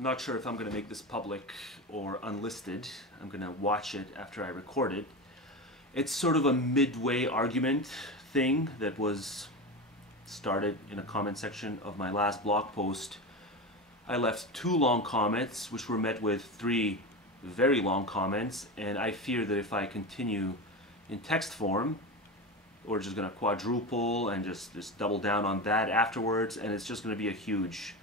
I'm not sure if I'm going to make this public or unlisted. I'm going to watch it after I record it. It's sort of a midway argument thing that was started in a comment section of my last blog post. I left 2 long comments, which were met with 3 very long comments, and I fear that if I continue in text form, we're just going to quadruple and just double down on that afterwards, and it's just going to be a huge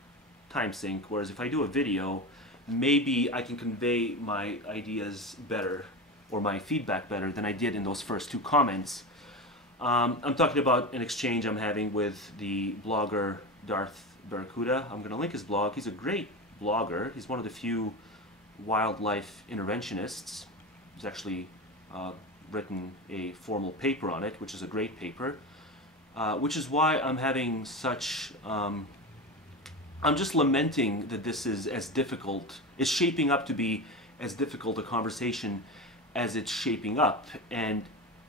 time sink. Whereas if I do a video, maybe I can convey my ideas better or my feedback better than I did in those first 2 comments. I'm talking about an exchange I'm having with the blogger Darth Barracuda. I'm going to link his blog. He's a great blogger. He's one of the few wildlife interventionists. He's actually written a formal paper on it, which is a great paper, which is why I'm having such... I'm just lamenting that this is as difficult, it's shaping up to be as difficult a conversation as it's shaping up. And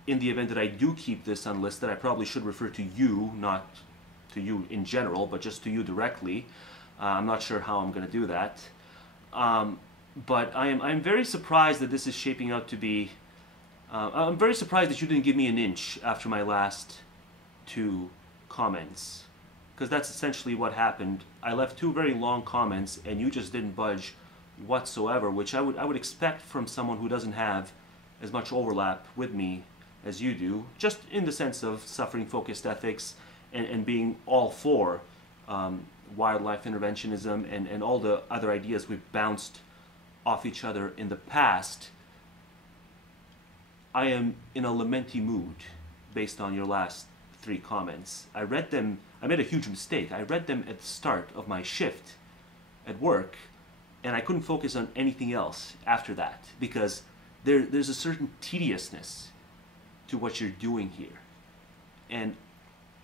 in the event that I do keep this unlisted, I probably should refer to you, not to you in general, but just to you directly. I'm not sure how I'm going to do that. But I'm very surprised that this is shaping up to be... I'm very surprised that you didn't give me an inch after my last 2 comments. Because that's essentially what happened. I left 2 very long comments and you just didn't budge whatsoever, which I would expect from someone who doesn't have as much overlap with me as you do, just in the sense of suffering-focused ethics and being all for wildlife interventionism and all the other ideas we've bounced off each other in the past. I am in a lamenty mood based on your last 3 comments. I read them. I made a huge mistake. I read them at the start of my shift at work, and I couldn't focus on anything else after that because there's a certain tediousness to what you're doing here. And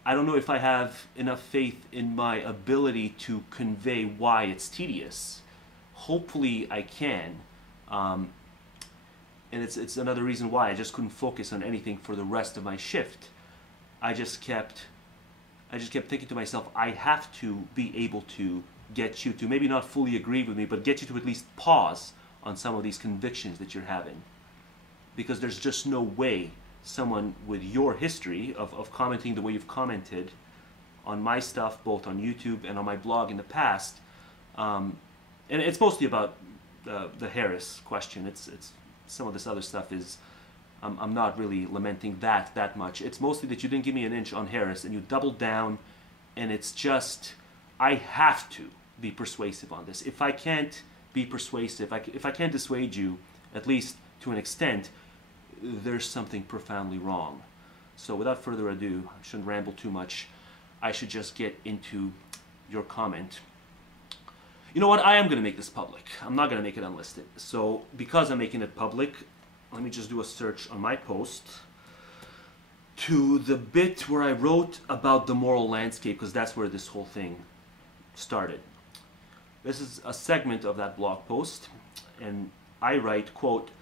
I don't know if I have enough faith in my ability to convey why it's tedious. Hopefully I can. And it's another reason why I just couldn't focus on anything for the rest of my shift. I just kept thinking to myself, I have to be able to get you to maybe not fully agree with me, but get you to at least pause on some of these convictions that you're having. Because there's just no way someone with your history of commenting the way you've commented on my stuff, both on YouTube and on my blog in the past, and it's mostly about the Harris question. It's some of this other stuff is... I'm not really lamenting that much. It's mostly that you didn't give me an inch on Harris and you doubled down, and it's just, I have to be persuasive on this. If I can't be persuasive, if I can't dissuade you, at least to an extent, there's something profoundly wrong. So without further ado, I shouldn't ramble too much. I should just get into your comment. You know what? I am going to make this public. I'm not going to make it unlisted. So because I'm making it public, let me just do a search on my post to the bit where I wrote about the moral landscape, because that's where this whole thing started. This is a segment of that blog post, and I write, quote,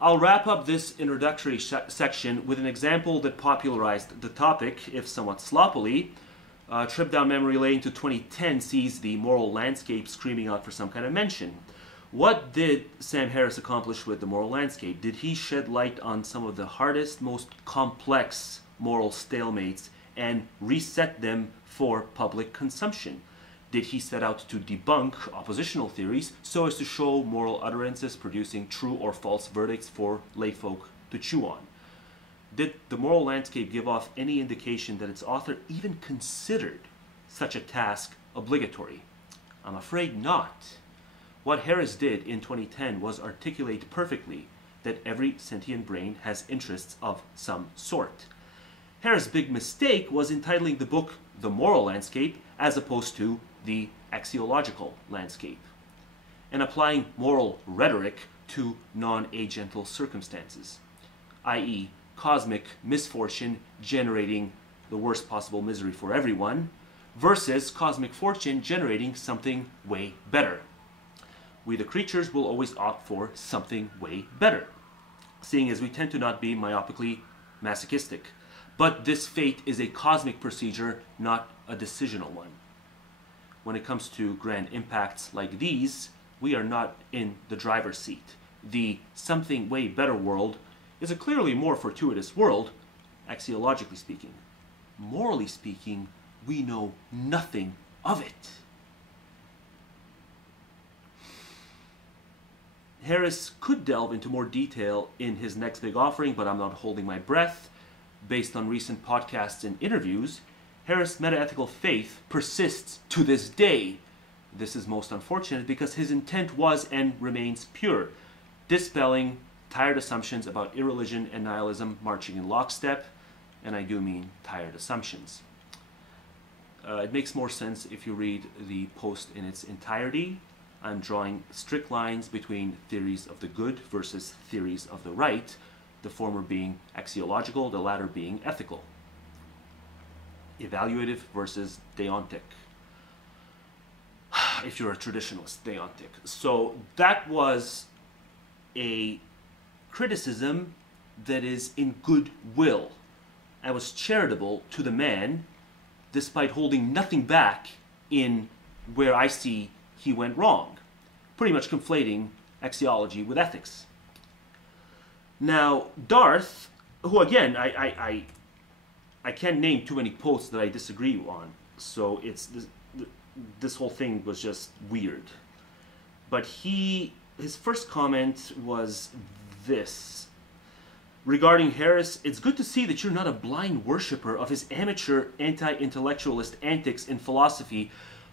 "I'll wrap up this introductory section with an example that popularized the topic, if somewhat sloppily. A trip down memory lane to 2010 sees the moral landscape screaming out for some kind of mention. What did Sam Harris accomplish with the moral landscape? Did he shed light on some of the hardest, most complex moral stalemates and reset them for public consumption? Did he set out to debunk oppositional theories so as to show moral utterances producing true or false verdicts for layfolk to chew on? Did the moral landscape give off any indication that its author even considered such a task obligatory? I'm afraid not. What Harris did in 2010 was articulate perfectly that every sentient brain has interests of some sort. Harris' big mistake was entitling the book The Moral Landscape as opposed to The Axiological Landscape, and applying moral rhetoric to non-agental circumstances, i.e., cosmic misfortune generating the worst possible misery for everyone, versus cosmic fortune generating something way better. We, the creatures, will always opt for something way better, seeing as we tend to not be myopically masochistic. But this fate is a cosmic procedure, not a decisional one. When it comes to grand impacts like these, We are not in the driver's seat. The something way better world is a clearly more fortuitous world, axiologically speaking. Morally speaking, we know nothing of it. Harris could delve into more detail in his next big offering, but I'm not holding my breath. Based on recent podcasts and interviews, Harris' metaethical faith persists to this day. This is most unfortunate because his intent was and remains pure, dispelling tired assumptions about irreligion and nihilism marching in lockstep, and I do mean tired assumptions. It makes more sense if you read the post in its entirety. I'm drawing strict lines between theories of the good versus theories of the right, the former being axiological, the latter being ethical. Evaluative versus deontic. If you're a traditionalist, deontic. So that was a criticism that is in goodwill. I was charitable to the man, despite holding nothing back in where I see he went wrong, pretty much conflating axiology with ethics. Now, Darth, who again, I can't name too many posts that I disagree on, so it's this whole thing was just weird. But his first comment was this. Regarding Harris, it's good to see that you're not a blind worshiper of his amateur anti-intellectualist antics in philosophy,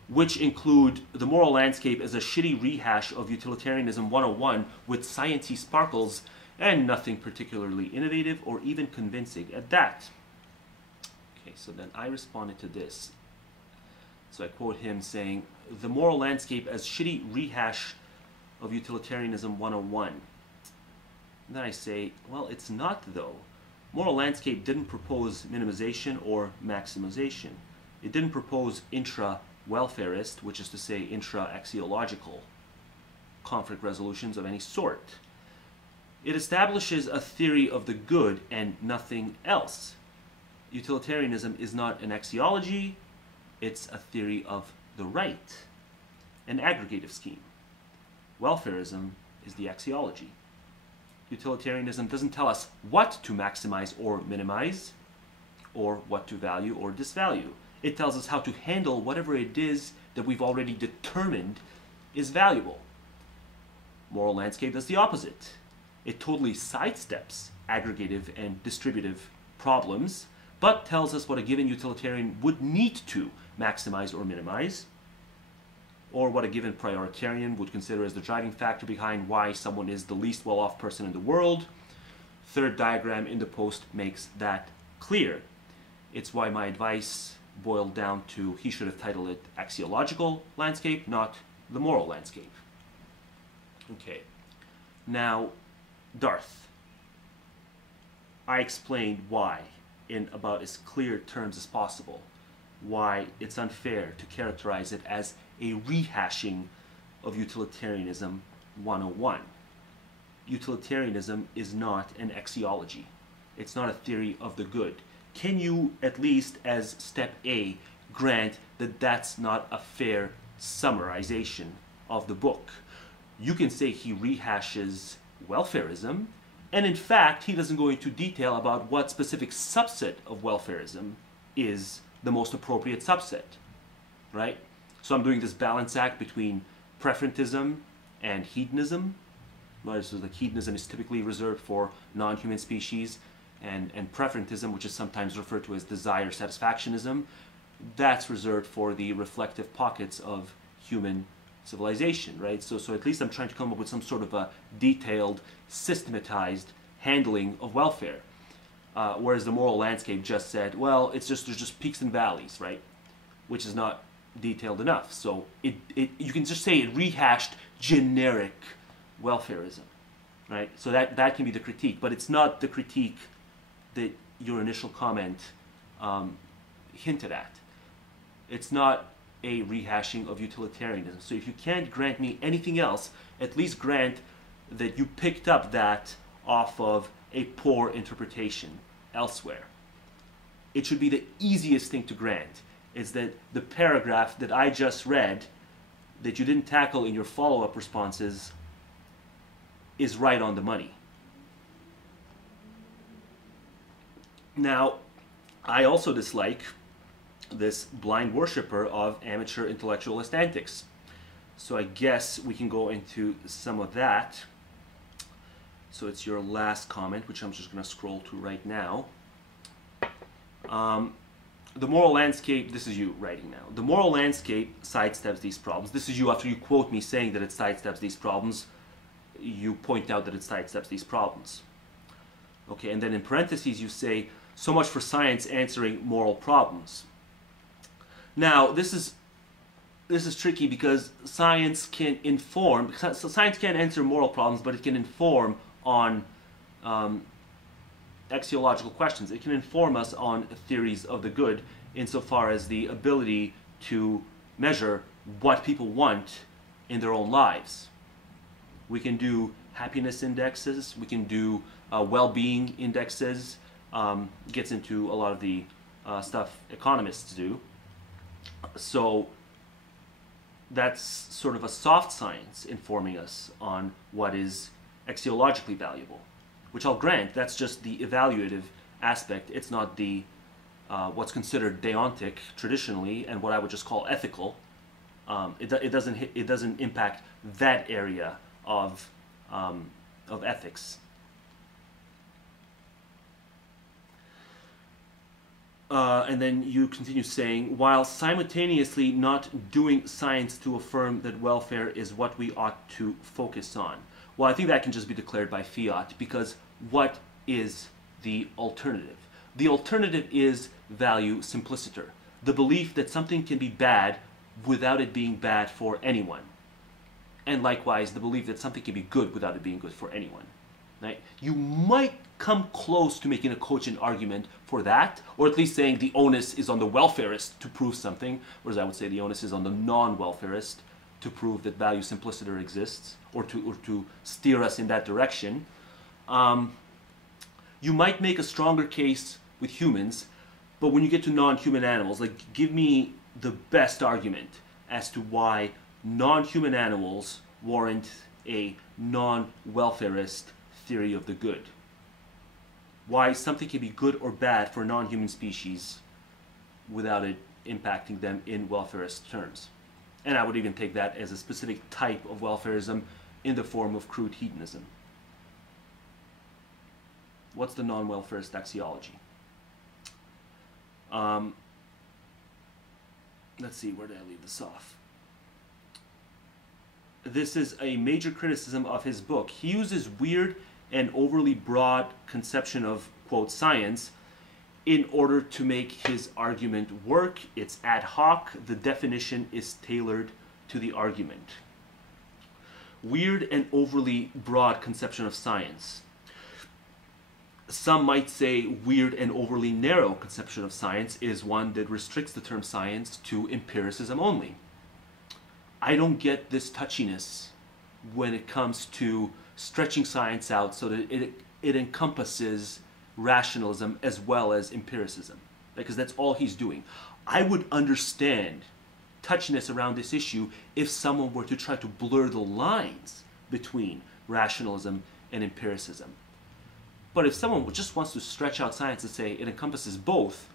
which include the moral landscape as a shitty rehash of Utilitarianism 101 with science-y sparkles and nothing particularly innovative or even convincing at that. Okay, so then I responded to this. So I quote him saying, the moral landscape as shitty rehash of Utilitarianism 101. And then I say, well, it's not though. Moral landscape didn't propose minimization or maximization. It didn't propose intra-welfarist, which is to say intra-axiological conflict resolutions of any sort. It establishes a theory of the good and nothing else. Utilitarianism is not an axiology, it's a theory of the right, an aggregative scheme. Welfarism is the axiology. Utilitarianism doesn't tell us what to maximize or minimize, or what to value or disvalue. It tells us how to handle whatever it is that we've already determined is valuable. Moral landscape does the opposite. It totally sidesteps aggregative and distributive problems, but tells us what a given utilitarian would need to maximize or minimize, or what a given prioritarian would consider as the driving factor behind why someone is the least well-off person in the world. Third diagram in the post makes that clear. It's why my advice boiled down to he should have titled it Axiological Landscape, not the Moral Landscape. Okay, now Darth. I explained why in about as clear terms as possible, why it's unfair to characterize it as a rehashing of Utilitarianism 101. Utilitarianism is not an axiology. It's not a theory of the good. Can you, at least as step A, grant that that's not a fair summarization of the book? You can say he rehashes welfarism, and in fact, he doesn't go into detail about what specific subset of welfarism is the most appropriate subset, right? So I'm doing this balance act between preferentism and hedonism. So the hedonism is typically reserved for non-human species, and preferentism, which is sometimes referred to as desire satisfactionism, that's reserved for the reflective pockets of human civilization, right? So at least I'm trying to come up with some sort of a detailed, systematized handling of welfare. Whereas the moral landscape just said, well, there's just peaks and valleys, right? Which is not detailed enough. So you can just say it rehashed generic welfarism, right? So that can be the critique, but it's not the critique that your initial comment hinted at. It's not a rehashing of utilitarianism. So if you can't grant me anything else, at least grant that you picked up that off of a poor interpretation elsewhere. It should be the easiest thing to grant, is that the paragraph that I just read that you didn't tackle in your follow-up responses is right on the money. Now, I also dislike this blind worshiper of amateur intellectualist antics. So I guess we can go into some of that. So it's your last comment, which I'm just going to scroll to right now. The moral landscape, this is you writing now. The moral landscape sidesteps these problems. This is you after you quote me saying that it sidesteps these problems. You point out that it sidesteps these problems. Okay, and then in parentheses you say, so much for science answering moral problems. Now, this is tricky because science can inform, so science can't answer moral problems, but it can inform on axiological questions. It can inform us on theories of the good insofar as the ability to measure what people want in their own lives. We can do happiness indexes, we can do well-being indexes, gets into a lot of the stuff economists do. So that's sort of a soft science informing us on what is axiologically valuable, which I'll grant, that's just the evaluative aspect. It's not the what's considered deontic traditionally and what I would just call ethical. It doesn't impact that area of ethics. And then you continue saying, while simultaneously not doing science to affirm that welfare is what we ought to focus on. Well, I think that can just be declared by fiat, because what is the alternative? The alternative is value simpliciter, the belief that something can be bad without it being bad for anyone. And likewise, the belief that something can be good without it being good for anyone. Right? You might come close to making a cogent argument for that, or at least saying the onus is on the welfarist to prove something, whereas I would say the onus is on the non-welfarist to prove that value simpliciter exists, or to steer us in that direction. You might make a stronger case with humans, but when you get to non-human animals, like, give me the best argument as to why non-human animals warrant a non-welfarist theory of the good. Why something can be good or bad for a non-human species without it impacting them in welfarist terms. And I would even take that as a specific type of welfarism in the form of crude hedonism. What's the non-welfarist axiology? Let's see, where did I leave this off? This is a major criticism of his book. He uses weird and overly broad conception of, quote, science in order to make his argument work. It's ad hoc. The definition is tailored to the argument. Weird and overly broad conception of science. Some might say weird and overly narrow conception of science is one that restricts the term science to empiricism only. I don't get this touchiness when it comes to stretching science out so that it encompasses rationalism as well as empiricism, because that's all he's doing. I would understand touchiness around this issue if someone were to try to blur the lines between rationalism and empiricism. But if someone just wants to stretch out science and say it encompasses both,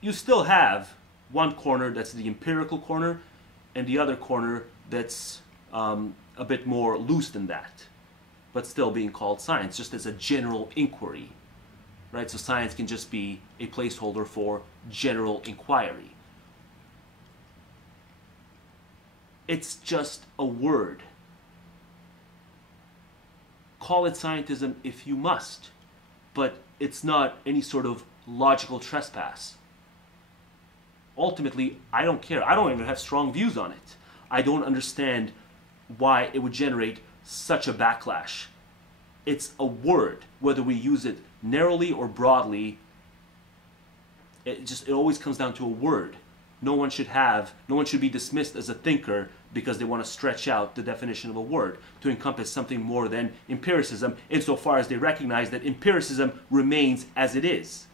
you still have one corner that's the empirical corner and the other corner that's a bit more loose than that, but still being called science, just as a general inquiry, right? So science can just be a placeholder for general inquiry. It's just a word. Call it scientism if you must, but it's not any sort of logical trespass. Ultimately, I don't care. I don't even have strong views on it. I don't understand why it would generate such a backlash. It's a word. Whether we use it narrowly or broadly, it always comes down to a word. No one should be dismissed as a thinker because they want to stretch out the definition of a word to encompass something more than empiricism, insofar as they recognize that empiricism remains as it is.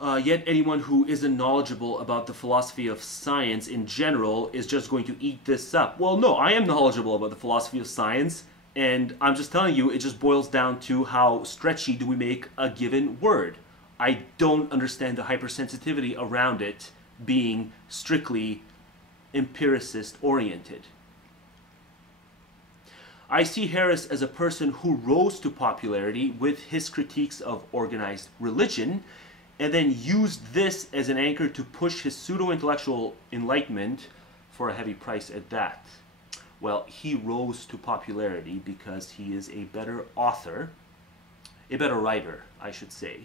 Yet anyone who isn't knowledgeable about the philosophy of science in general is just going to eat this up. Well, no, I am knowledgeable about the philosophy of science, and I'm just telling you, it just boils down to how stretchy do we make a given word. I don't understand the hypersensitivity around it being strictly empiricist oriented. I see Harris as a person who rose to popularity with his critiques of organized religion, and then used this as an anchor to push his pseudo-intellectual enlightenment for a heavy price at that. Well, he rose to popularity because he is a better author, a better writer, I should say,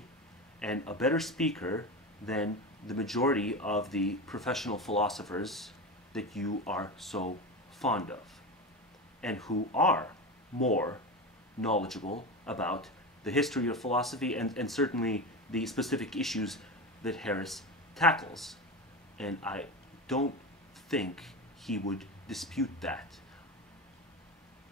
and a better speaker than the majority of the professional philosophers that you are so fond of, and who are more knowledgeable about the history of philosophy and certainly the specific issues that Harris tackles. And I don't think he would dispute that.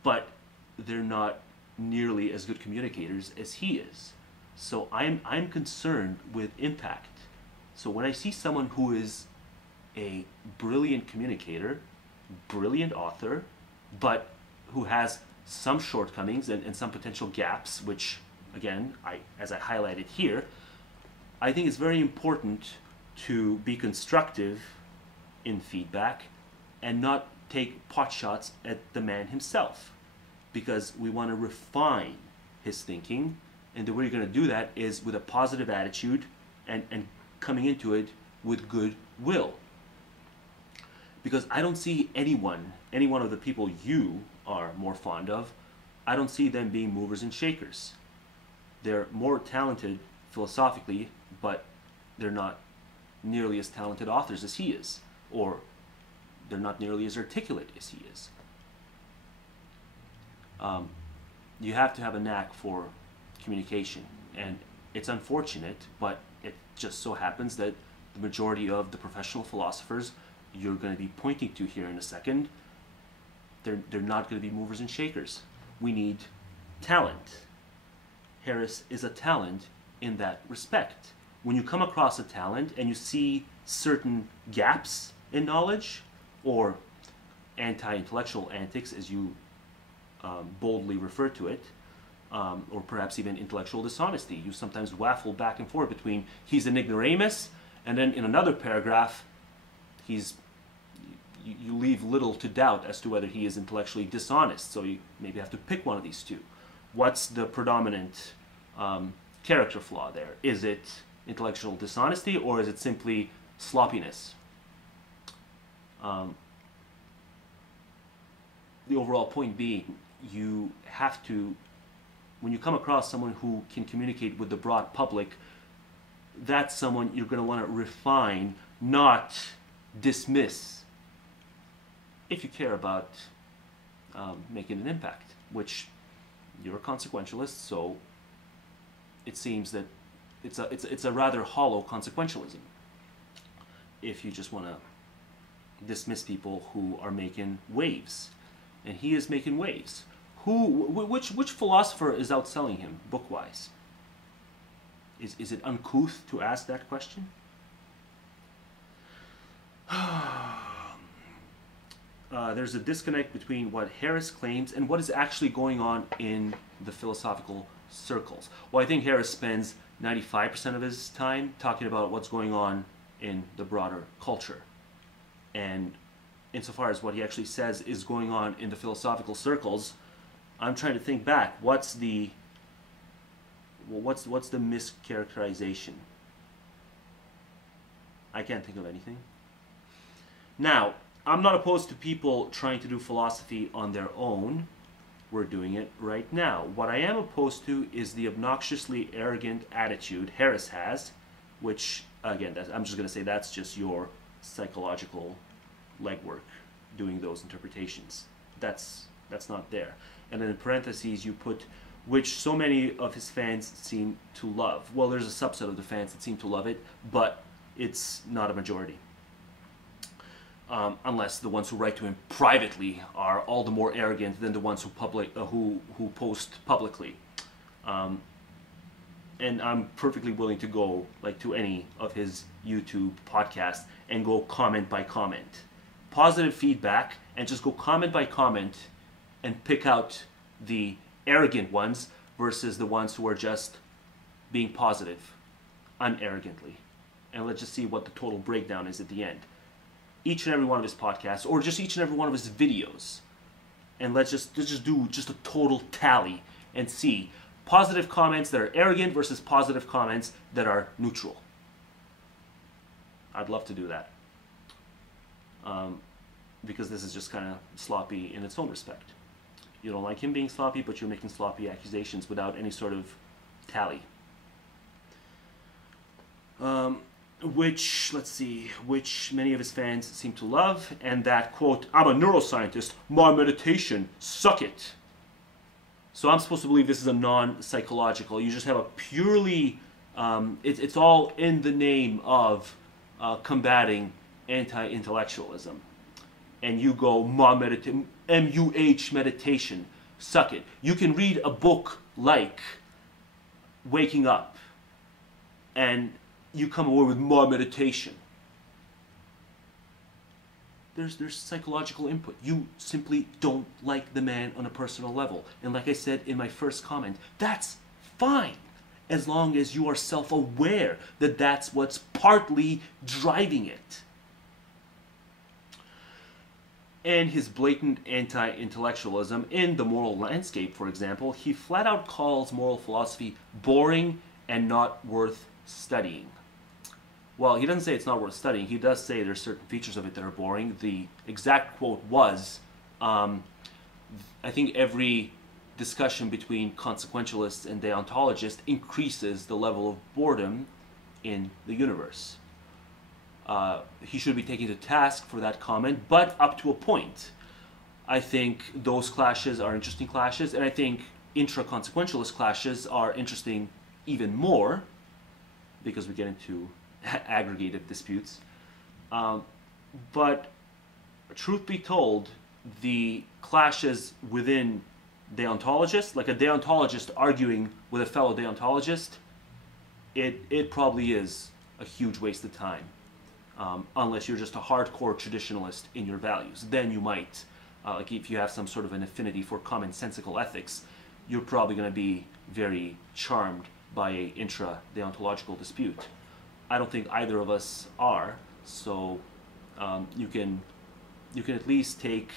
But they're not nearly as good communicators as he is. So I'm concerned with impact. So when I see someone who is a brilliant communicator, brilliant author, but who has some shortcomings and some potential gaps, which, again, as I highlighted here, I think it's very important to be constructive in feedback and not take potshots at the man himself, because we want to refine his thinking, and the way you're going to do that is with a positive attitude and coming into it with good will. Because I don't see any one of the people you are more fond of, I don't see them being movers and shakers. They're more talented philosophically, but they're not nearly as talented authors as he is, or they're not nearly as articulate as he is. You have to have a knack for communication, and it's unfortunate, but it just so happens that the majority of the professional philosophers you're going to be pointing to here in a second, they're not going to be movers and shakers. We need talent. Harris is a talent in that respect. When you come across a talent and you see certain gaps in knowledge or anti-intellectual antics, as you boldly refer to it, or perhaps even intellectual dishonesty, you sometimes waffle back and forth between he's an ignoramus, and then in another paragraph you leave little to doubt as to whether he is intellectually dishonest, so you maybe have to pick one of these two. What's the predominant character flaw there? Is it intellectual dishonesty, or is it simply sloppiness? The overall point being, you have to, when you come across someone who can communicate with the broad public, that's someone you're going to want to refine, not dismiss, if you care about making an impact, which you're a consequentialist, so it seems that it's a rather hollow consequentialism if you just want to dismiss people who are making waves. And he is making waves. Which philosopher is outselling him book-wise? Is it uncouth to ask that question? There's a disconnect between what Harris claims and what is actually going on in the philosophical circles. Well, I think Harris spends 95% of his time talking about what's going on in the broader culture. And insofar as what he actually says is going on in the philosophical circles, I'm trying to think back. What's the mischaracterization? I can't think of anything. Now, I'm not opposed to people trying to do philosophy on their own. We're doing it right now. What I am opposed to is the obnoxiously arrogant attitude Harris has, which, again, I'm just going to say that's just your psychological legwork, doing those interpretations. That's not there. And then in parentheses you put, which so many of his fans seem to love. Well, there's a subset of the fans that seem to love it, but it's not a majority. Unless the ones who write to him privately are all the more arrogant than the ones who post publicly. and I'm perfectly willing to go like to any of his YouTube podcasts and go comment by comment. Positive feedback, and just go comment by comment and pick out the arrogant ones versus the ones who are just being positive unarrogantly. And let's just see what the total breakdown is at the end. Each and every one of his podcasts, or just each and every one of his videos. And let's just do just a total tally and see positive comments that are arrogant versus positive comments that are neutral. I'd love to do that. Because this is just kind of sloppy in its own respect. You don't like him being sloppy, but you're making sloppy accusations without any sort of tally. Which many of his fans seem to love, and that, quote, "I'm a neuroscientist, my meditation, suck it." So I'm supposed to believe this is a non-psychological. You just have a purely, it's all in the name of combating anti-intellectualism. And you go, M-U-H, meditation, suck it. You can read a book like Waking Up, and you come away with more meditation. There's psychological input. You simply don't like the man on a personal level. And like I said in my first comment, that's fine, as long as you are self-aware that that's what's partly driving it. And his blatant anti-intellectualism in The Moral Landscape, for example, he flat out calls moral philosophy boring and not worth studying. Well, he doesn't say it's not worth studying. He does say there's certain features of it that are boring. The exact quote was, I think every discussion between consequentialists and deontologists increases the level of boredom in the universe. He should be taken to task for that comment, but up to a point. I think those clashes are interesting clashes, and I think intra-consequentialist clashes are interesting even more, because we get into aggregative disputes. But truth be told, the clashes within deontologists, like a deontologist arguing with a fellow deontologist, it probably is a huge waste of time. Unless you're just a hardcore traditionalist in your values. Then you might, like if you have some sort of an affinity for commonsensical ethics, you're probably going to be very charmed by an intra-deontological dispute. I don't think either of us are, so you can at least take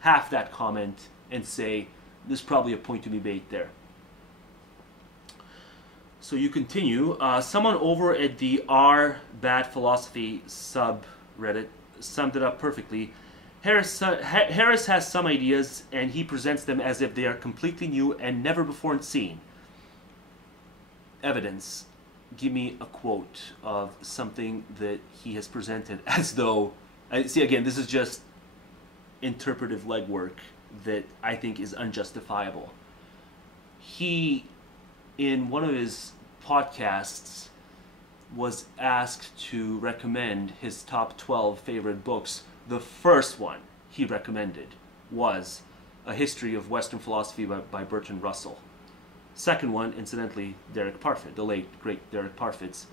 half that comment and say, there's probably a point to be made there. So you continue. Someone over at the R Bad Philosophy subreddit summed it up perfectly. Harris has some ideas, and he presents them as if they are completely new and never before seen. Evidence. Give me a quote of something that he has presented as though... See, again, this is just interpretive legwork that I think is unjustifiable. He, in one of his podcasts, was asked to recommend his top 12 favorite books. The first one he recommended was A History of Western Philosophy by Bertrand Russell. Second one, incidentally, Derek Parfit, the late, great Derek Parfit's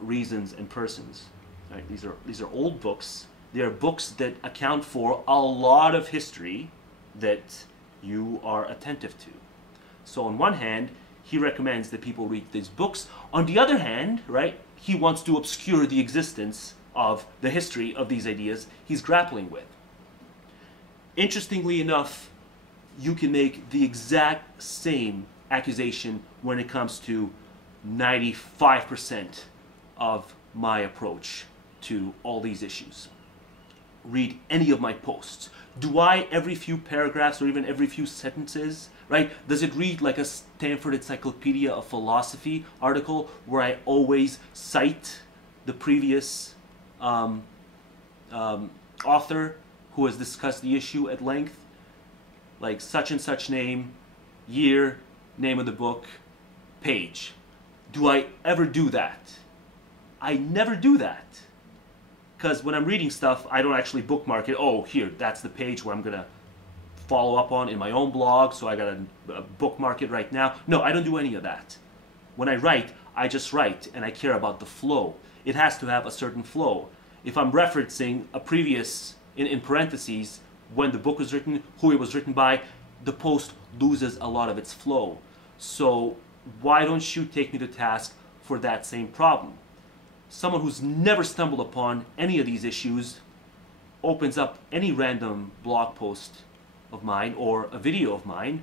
Reasons and Persons. Right? These are old books. They are books that account for a lot of history that you are attentive to. So on one hand, he recommends that people read these books. On the other hand, right, he wants to obscure the existence of the history of these ideas he's grappling with. Interestingly enough, you can make the exact same accusation when it comes to 95% of my approach to all these issues. Read any of my posts. Do I, every few paragraphs or even every few sentences, right, does it read like a Stanford Encyclopedia of Philosophy article where I always cite the previous author who has discussed the issue at length? Like such and such name, year, name of the book, page. Do I ever do that? I never do that. Because when I'm reading stuff, I don't actually bookmark it. Oh, here, that's the page where I'm going to follow up on in my own blog, so I got to bookmark it right now. No, I don't do any of that. When I write, I just write, and I care about the flow. It has to have a certain flow. If I'm referencing a previous, in parentheses, when the book was written, who it was written by, the post loses a lot of its flow. So why don't you take me to task for that same problem? Someone who's never stumbled upon any of these issues opens up any random blog post of mine or a video of mine,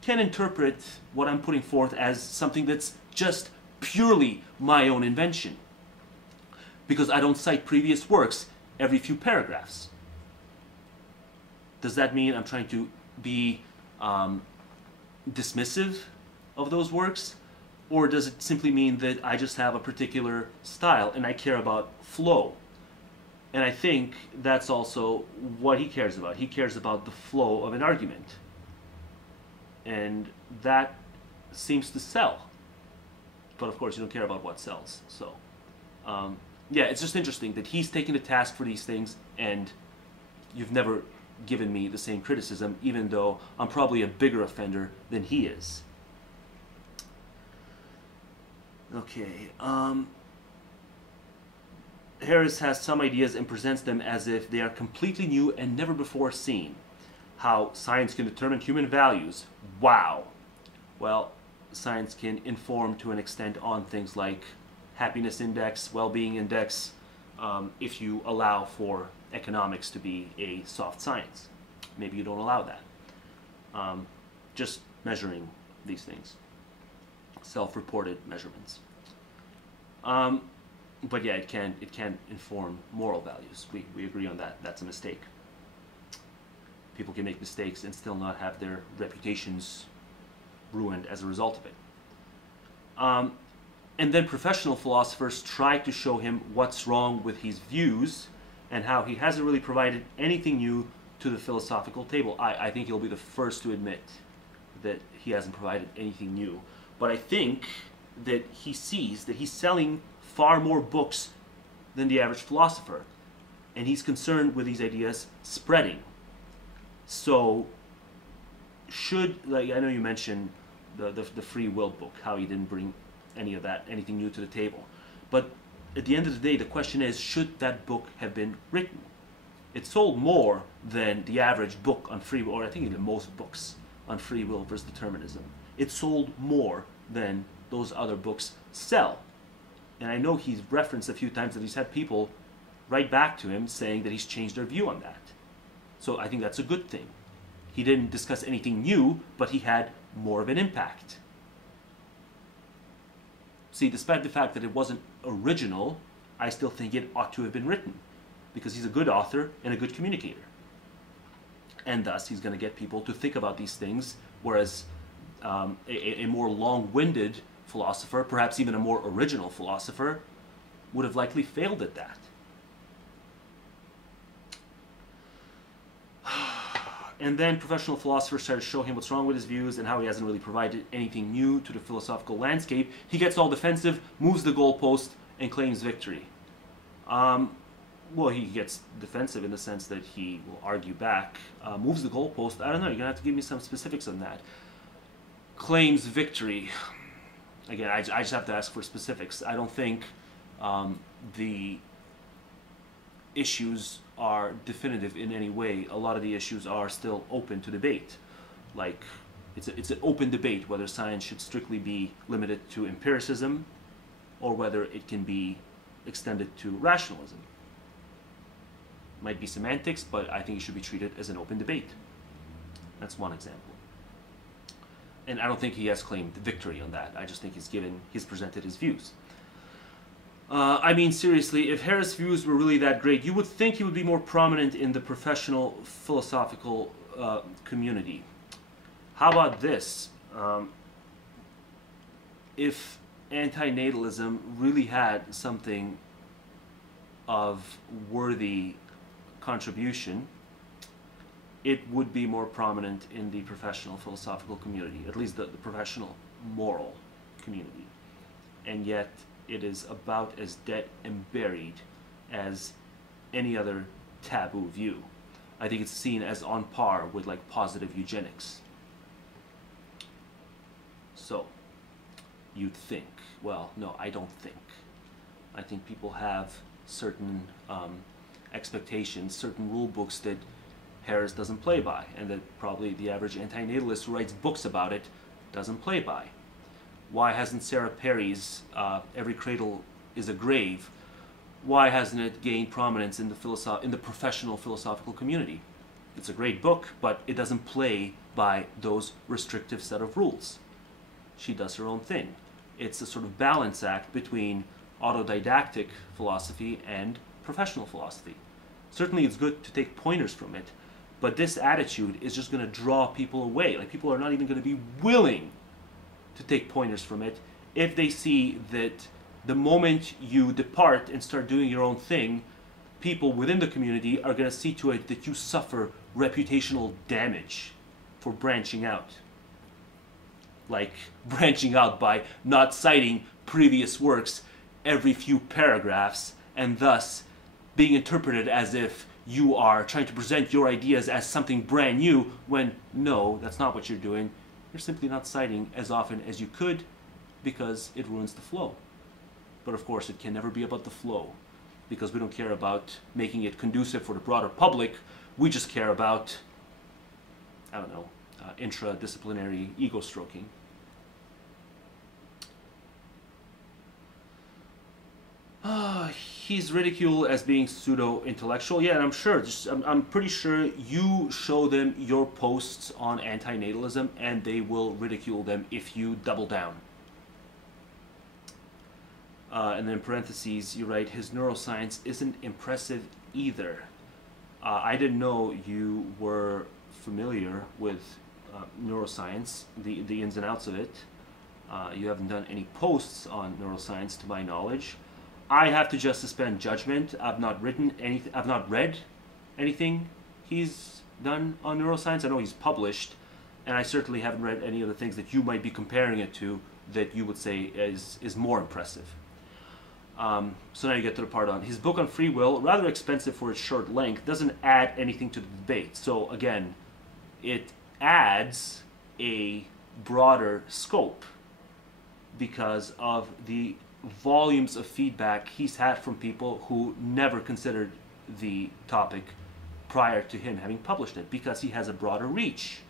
can interpret what I'm putting forth as something that's just purely my own invention, because I don't cite previous works every few paragraphs. Does that mean I'm trying to be dismissive of those works? Or does it simply mean that I just have a particular style and I care about flow? And I think that's also what he cares about. He cares about the flow of an argument. And that seems to sell. But of course, you don't care about what sells. So, yeah, it's just interesting that he's taking the task for these things, and you've never given me the same criticism, even though I'm probably a bigger offender than he is. Okay. Harris has some ideas and presents them as if they are completely new and never before seen. How science can determine human values. Wow. Well, science can inform to an extent on things like happiness index, well-being index, if you allow for economics to be a soft science. Maybe you don't allow that. Just measuring these things. Self-reported measurements. But yeah, it can inform moral values. We agree on that. That's a mistake. People can make mistakes and still not have their reputations ruined as a result of it. And then professional philosophers try to show him what's wrong with his views and how he hasn't really provided anything new to the philosophical table. I think he'll be the first to admit that he hasn't provided anything new. But I think that he sees that he's selling far more books than the average philosopher. And he's concerned with these ideas spreading. So, like I know you mentioned the free will book, how he didn't bring anything new to the table. But at the end of the day, the question is, should that book have been written? It sold more than the average book on free will, or I think even most books on free will versus determinism. It sold more than those other books sell. And I know he's referenced a few times that he's had people write back to him saying that he's changed their view on that. So I think that's a good thing. He didn't discuss anything new, but he had more of an impact. See, despite the fact that it wasn't original, I still think it ought to have been written, because he's a good author and a good communicator. And thus, he's going to get people to think about these things, whereas a more long-winded philosopher, perhaps even a more original philosopher, would have likely failed at that. And then professional philosophers try to show him what's wrong with his views and how he hasn't really provided anything new to the philosophical landscape. He gets all defensive, moves the goalpost, and claims victory. Well, he gets defensive in the sense that he will argue back. Moves the goalpost, I don't know, you're going to have to give me some specifics on that. Claims victory. Again, I just have to ask for specifics. I don't think the issues are definitive in any way. A lot of the issues are still open to debate. Like, it's an open debate whether science should strictly be limited to empiricism or whether it can be extended to rationalism. Might be semantics, but I think it should be treated as an open debate. That's one example. And I don't think he has claimed victory on that. I just think he's presented his views. I mean, seriously, if Harris' views were really that great, you would think he would be more prominent in the professional philosophical community. How about this? If antinatalism really had something of worthy contribution, it would be more prominent in the professional philosophical community, at least the professional moral community. And yet, it is about as dead and buried as any other taboo view. I think it's seen as on par with like positive eugenics. So, you'd think. Well, no, I don't think. I think people have certain expectations, certain rule books that Harris doesn't play by, and that probably the average antinatalist who writes books about it doesn't play by. Why hasn't Sarah Perry's Every Cradle is a Grave, why hasn't it gained prominence in the professional philosophical community? It's a great book, but it doesn't play by those restrictive set of rules. She does her own thing. It's a sort of balance act between autodidactic philosophy and professional philosophy. Certainly it's good to take pointers from it, but this attitude is just going to draw people away. Like, people are not even going to be willing to take pointers from it if they see that the moment you depart and start doing your own thing, people within the community are going to see to it that you suffer reputational damage for branching out. Like branching out by not citing previous works every few paragraphs, and thus being interpreted as if you are trying to present your ideas as something brand new, when no, that's not what you're doing. You're simply not citing as often as you could because it ruins the flow. But of course, it can never be about the flow, because we don't care about making it conducive for the broader public. We just care about, I don't know, intradisciplinary ego stroking. He's ridiculed as being pseudo-intellectual. Yeah, and I'm pretty sure you show them your posts on antinatalism and they will ridicule them if you double down. And then in parentheses, you write, his neuroscience isn't impressive either. I didn't know you were familiar with neuroscience, the ins and outs of it. You haven't done any posts on neuroscience to my knowledge. I have to just suspend judgment. I've not read anything he's done on neuroscience. I know he's published, and I certainly haven't read any of the things that you might be comparing it to that you would say is more impressive. So now you get to the part on his book on free will, rather expensive for its short length, doesn't add anything to the debate. So again, it adds a broader scope because of the volumes of feedback he's had from people who never considered the topic prior to him having published it, because he has a broader reach.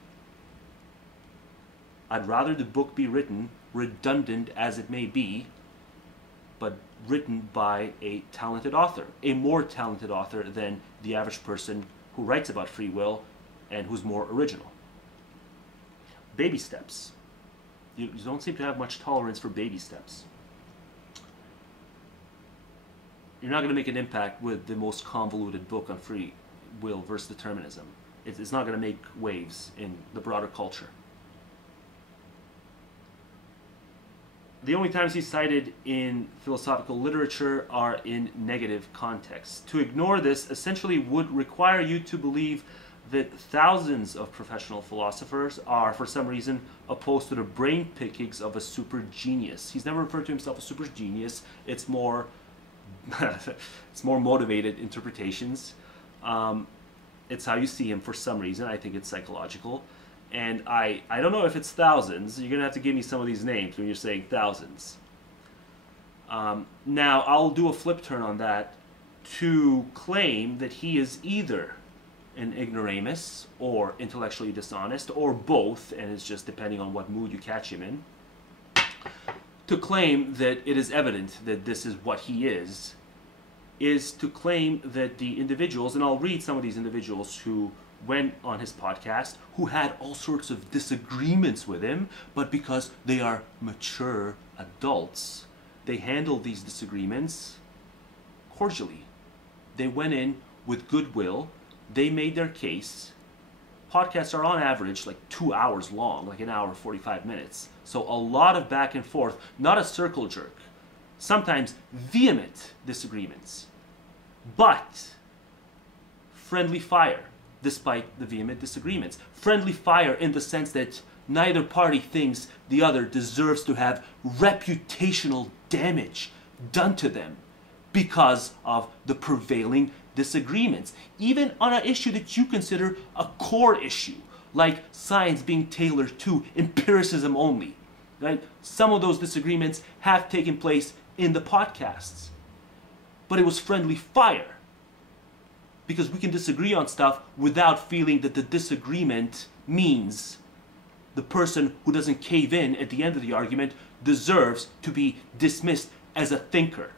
I'd rather the book be written, redundant as it may be, but written by a talented author, a more talented author than the average person who writes about free will and who's more original. Baby steps. You don't seem to have much tolerance for baby steps. You're not going to make an impact with the most convoluted book on free will versus determinism. It's not going to make waves in the broader culture. The only times he's cited in philosophical literature are in negative contexts. To ignore this essentially would require you to believe that thousands of professional philosophers are, for some reason, opposed to the brain pickings of a super genius. He's never referred to himself as super genius. It's more it's more motivated interpretations. It's how you see him for some reason. I think it's psychological. And I don't know if it's thousands. You're going to have to give me some of these names when you're saying thousands. Now, I'll do a flip turn on that to claim that he is either an ignoramus or intellectually dishonest, or both, and it's just depending on what mood you catch him in. To claim that it is evident that this is what he is to claim that the individuals, and I'll read some of these individuals who went on his podcast, who had all sorts of disagreements with him, but because they are mature adults, they handled these disagreements cordially. They went in with goodwill, they made their case. Podcasts are on average like 2 hours long, like an hour 45 minutes. So a lot of back and forth, not a circle jerk. Sometimes vehement disagreements, but friendly fire despite the vehement disagreements. Friendly fire in the sense that neither party thinks the other deserves to have reputational damage done to them because of the prevailing disagreements, even on an issue that you consider a core issue, like science being tailored to empiricism only. right? Some of those disagreements have taken place in the podcasts. But it was friendly fire. Because we can disagree on stuff without feeling that the disagreement means the person who doesn't cave in at the end of the argument deserves to be dismissed as a thinker.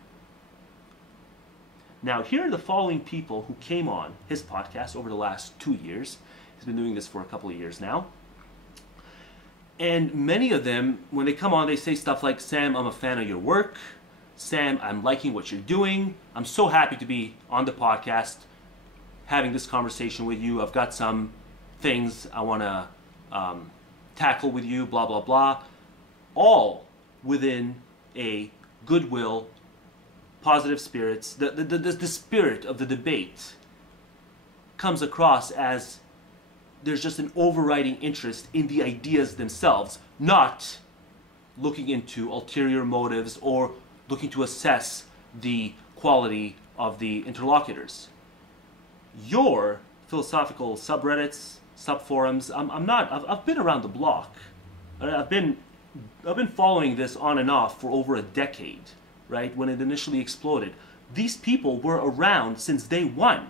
Now, here are the following people who came on his podcast over the last 2 years. He's been doing this for a couple of years now. And many of them, when they come on, they say stuff like, Sam, I'm a fan of your work. Sam, I'm liking what you're doing. I'm so happy to be on the podcast, having this conversation with you. I've got some things I want to tackle with you, blah, blah, blah. All within a goodwill, positive spirits. The spirit of the debate comes across as there's just an overriding interest in the ideas themselves, not looking into ulterior motives or looking to assess the quality of the interlocutors. Your philosophical subreddits, subforums, I've been around the block. I've been following this on and off for over a decade, right? When it initially exploded. These people were around since day one.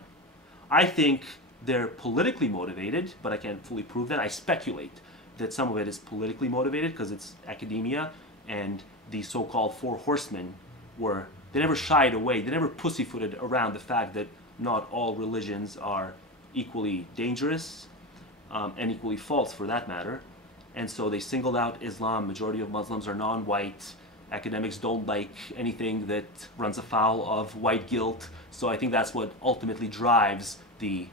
I think they're politically motivated, but I can't fully prove that. I speculate that some of it is politically motivated because it's academia, and the so-called four horsemen they never shied away, they never pussyfooted around the fact that not all religions are equally dangerous and equally false for that matter. And so they singled out Islam. Majority of Muslims are non-white. Academics don't like anything that runs afoul of white guilt. So I think that's what ultimately drives the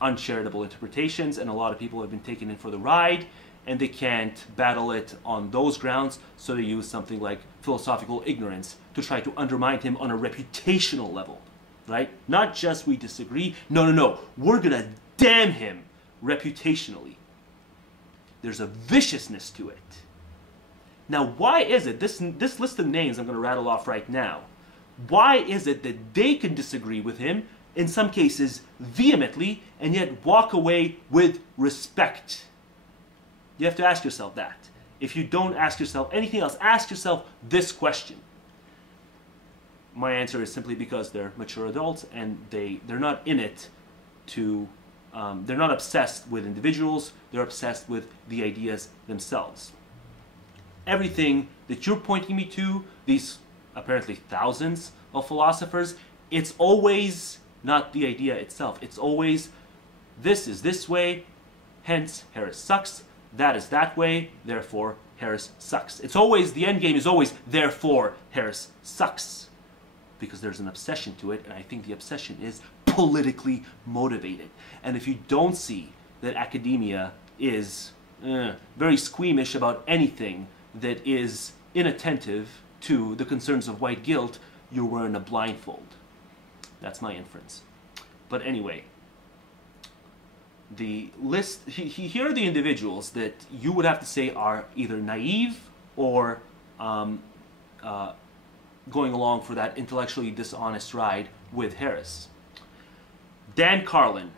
uncharitable interpretations, and a lot of people have been taken in for the ride, and they can't battle it on those grounds, so they use something like philosophical ignorance to try to undermine him on a reputational level, right? Not just we disagree, no, we're gonna damn him reputationally. There's a viciousness to it. Now, why is it, this list of names I'm gonna rattle off right now, why is it that they can disagree with him, in some cases vehemently, and yet walk away with respect? You have to ask yourself that. If you don't ask yourself anything else, ask yourself this question. My answer is simply because they're mature adults and they're not in it to, they're not obsessed with individuals, they're obsessed with the ideas themselves. Everything that you're pointing me to, these apparently thousands of philosophers, it's always not the idea itself. It's always, this is this way, hence Harris sucks. That is that way, therefore Harris sucks. It's always, the end game is always, therefore Harris sucks. Because there's an obsession to it, and I think the obsession is politically motivated. And if you don't see that academia is very squeamish about anything that is inattentive to the concerns of white guilt, you're wearing a blindfold. That's my inference. But anyway, the list, here are the individuals that you would have to say are either naive or going along for that intellectually dishonest ride with Harris. Dan Carlin,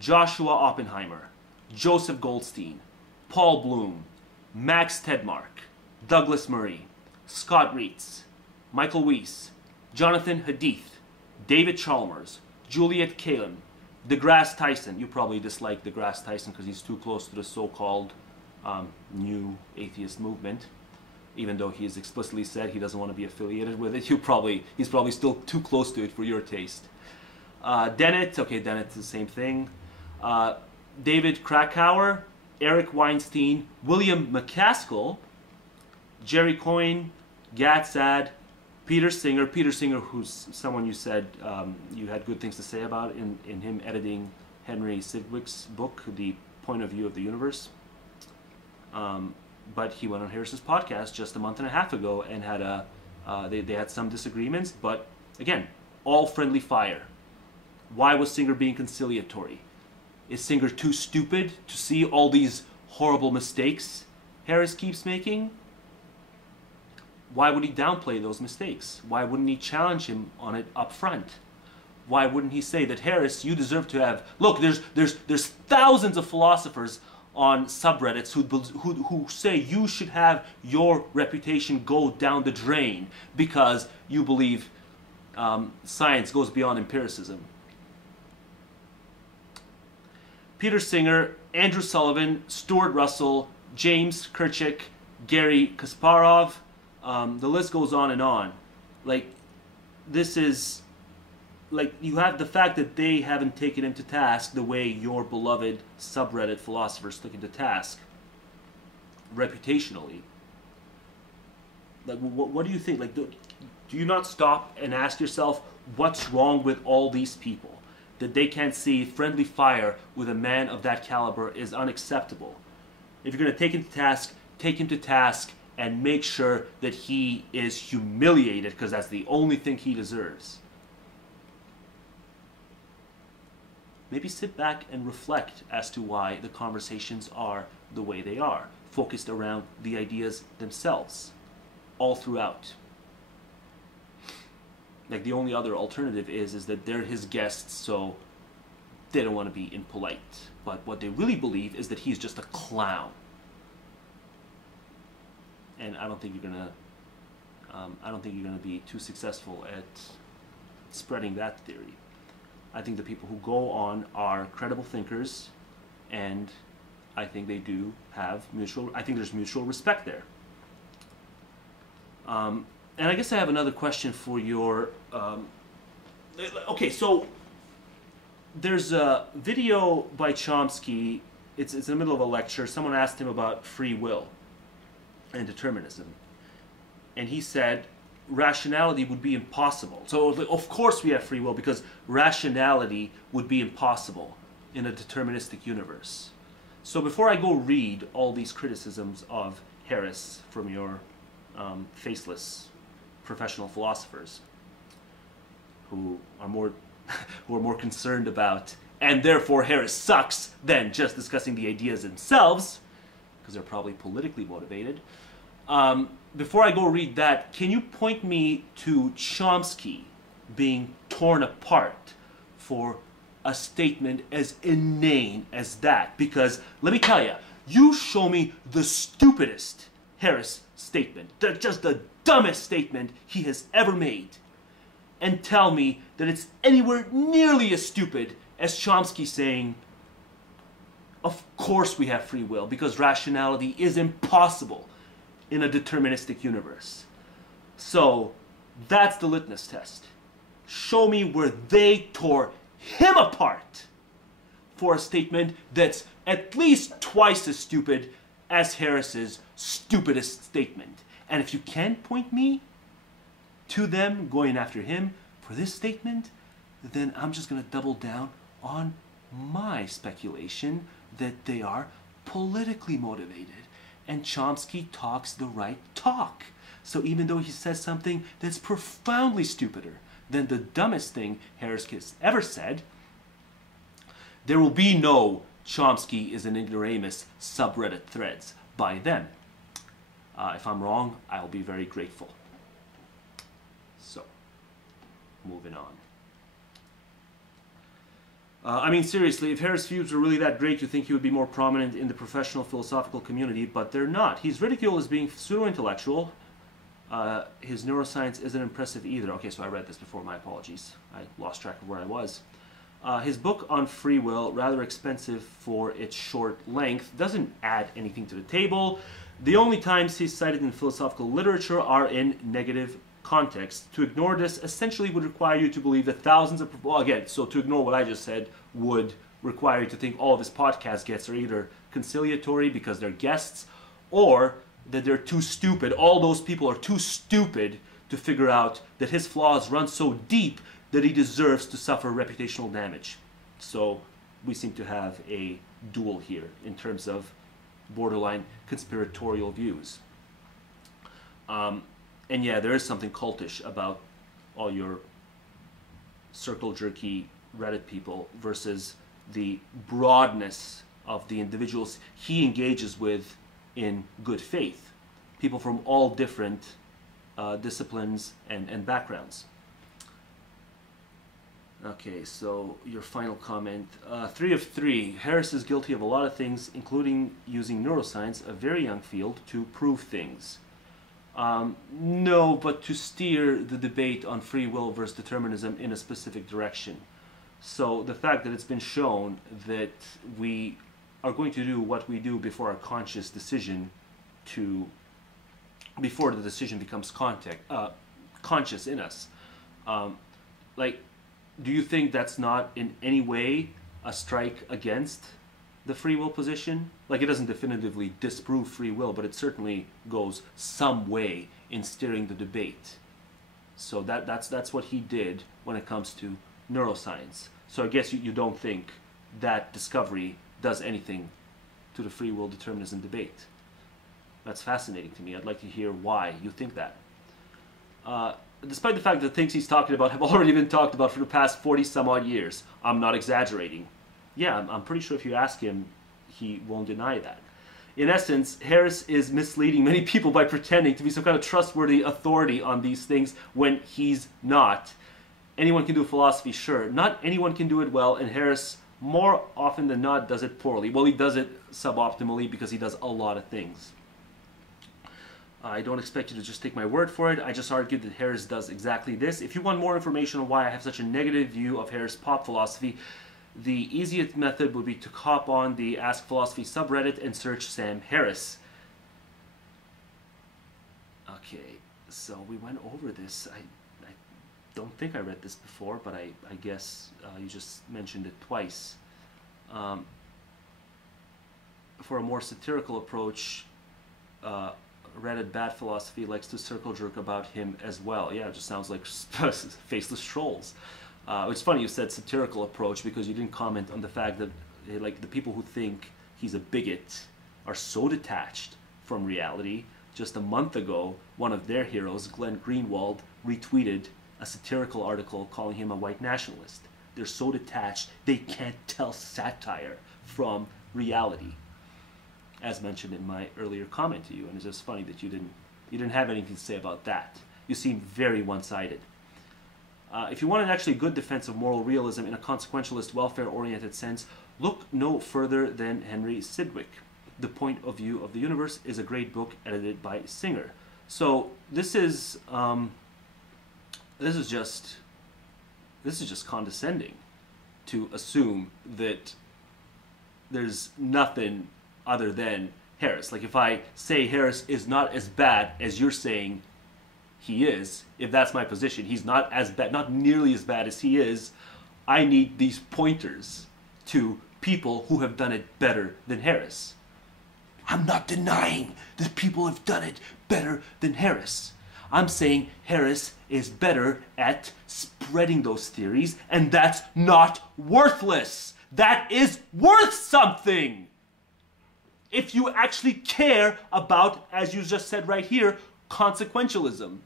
Joshua Oppenheimer, Joseph Goldstein, Paul Bloom, Max Tegmark, Douglas Murray, Scott Reitz, Michael Weiss, Jonathan Hadith, David Chalmers, Juliet Kalim, DeGrasse Tyson. You probably dislike DeGrasse Tyson because he's too close to the so-called new atheist movement, even though he has explicitly said he doesn't want to be affiliated with it. He's probably still too close to it for your taste. Dennett, okay, Dennett's the same thing. David Krakauer, Eric Weinstein, William McCaskill, Jerry Coyne, Gad Saad, Peter Singer, who's someone you said you had good things to say about in him editing Henry Sidgwick's book, The Point of View of the Universe. But he went on Harris's podcast just a month and a half ago and had they had some disagreements, but again, all friendly fire. Why was Singer being conciliatory? Is Singer too stupid to see all these horrible mistakes Harris keeps making? Why would he downplay those mistakes? Why wouldn't he challenge him on it up front? Why wouldn't he say that, Harris, you deserve to have... Look, there's thousands of philosophers on subreddits who say you should have your reputation go down the drain because you believe science goes beyond empiricism. Peter Singer, Andrew Sullivan, Stuart Russell, James Kirchick, Gary Kasparov, the list goes on and on. Like, this is, like, you have the fact that they haven't taken him to task the way your beloved subreddit philosophers took him to task, reputationally. Like, what do you think? Like, do you not stop and ask yourself, what's wrong with all these people? That they can't see friendly fire with a man of that caliber is unacceptable. If you're going to take him to task and make sure that he is humiliated, because that's the only thing he deserves. Maybe sit back and reflect as to why the conversations are the way they are, focused around the ideas themselves, all throughout. Like, the only other alternative is that they're his guests, so they don't want to be impolite. But what they really believe is that he's just a clown. And I don't think you're gonna be too successful at spreading that theory. I think the people who go on are credible thinkers, and I think they do have I think there's mutual respect there. And I guess I have another question for your, okay, so there's a video by Chomsky, it's in the middle of a lecture, someone asked him about free will and determinism, and he said rationality would be impossible. So of course we have free will because rationality would be impossible in a deterministic universe. So before I go read all these criticisms of Harris from your faceless professional philosophers who are more concerned about and therefore Harris sucks than just discussing the ideas themselves, because they're probably politically motivated. Before I go read that, can you point me to Chomsky being torn apart for a statement as inane as that? Because let me tell you, you show me the stupidest Harris statement, just the dumbest statement he has ever made, and tell me that it's anywhere nearly as stupid as Chomsky saying, of course we have free will because rationality is impossible in a deterministic universe. So that's the litmus test. Show me where they tore him apart for a statement that's at least twice as stupid as Harris's stupidest statement. And if you can't point me to them going after him for this statement, then I'm just going to double down on my speculation that they are politically motivated. And Chomsky talks the right talk. So even though he says something that's profoundly stupider than the dumbest thing Harris has ever said, there will be no Chomsky is an ignoramus subreddit threads by them. If I'm wrong, I'll be very grateful. So, moving on. I mean, seriously, if Harris' views were really that great, you think he would be more prominent in the professional philosophical community, but they're not. He's ridiculed as being pseudo-intellectual. His neuroscience isn't impressive either. Okay, so I read this before, my apologies. I lost track of where I was. His book on free will, rather expensive for its short length, doesn't add anything to the table. The only times he's cited in philosophical literature are in negative context. To ignore this essentially would require you to believe that thousands of, well, again, so to ignore what I just said would require you to think all of his podcast guests are either conciliatory because they're guests, or that they're too stupid. All those people are too stupid to figure out that his flaws run so deep that he deserves to suffer reputational damage. So we seem to have a duel here in terms of borderline conspiratorial views. And yeah, there is something cultish about all your circle jerky Reddit people versus the broadness of the individuals he engages with in good faith. People from all different disciplines and backgrounds. Okay, so your final comment. 3 of 3. Harris is guilty of a lot of things, including using neuroscience, a very young field, to prove things. No, but to steer the debate on free will versus determinism in a specific direction. So the fact that it's been shown that we are going to do what we do before our conscious decision before the decision becomes conscious in us. Like, do you think that's not in any way a strike against the free will position? Like, it doesn't definitively disprove free will, but it certainly goes some way in steering the debate. So that's what he did when it comes to neuroscience. So I guess you don't think that discovery does anything to the free will determinism debate. That's fascinating to me. I'd like to hear why you think that. Despite the fact that the things he's talking about have already been talked about for the past 40 some odd years. I'm not exaggerating. Yeah, I'm pretty sure if you ask him, he won't deny that. In essence, Harris is misleading many people by pretending to be some kind of trustworthy authority on these things when he's not. Anyone can do philosophy, sure. Not anyone can do it well, and Harris, more often than not, does it poorly. Well, he does it suboptimally because he does a lot of things. I don't expect you to just take my word for it. I just argued that Harris does exactly this. If you want more information on why I have such a negative view of Harris pop philosophy, the easiest method would be to hop on the Ask Philosophy subreddit and search Sam Harris. Okay, so we went over this. I don't think I read this before, but I guess you just mentioned it twice. For a more satirical approach, Reddit Bad Philosophy likes to circle jerk about him as well. Yeah, it just sounds like faceless trolls. It's funny you said satirical approach because you didn't comment on the fact that like the people who think he's a bigot are so detached from reality. Just a month ago, one of their heroes, Glenn Greenwald, retweeted a satirical article calling him a white nationalist. They're so detached they can't tell satire from reality, as mentioned in my earlier comment to you. And it's just funny that you didn't have anything to say about that. You seem very one-sided. If you want an actually good defense of moral realism in a consequentialist, welfare-oriented sense, look no further than Henry Sidgwick. The Point of View of the Universe is a great book edited by Singer. So this is just condescending to assume that there's nothing other than Harris. Like, if I say Harris is not as bad as you're saying he is, if that's my position, he's not as bad, not nearly as bad as he is, I need these pointers to people who have done it better than Harris. I'm not denying that people have done it better than Harris. I'm saying Harris is better at spreading those theories, and that's not worthless. That is worth something. If you actually care about, as you just said right here, consequentialism,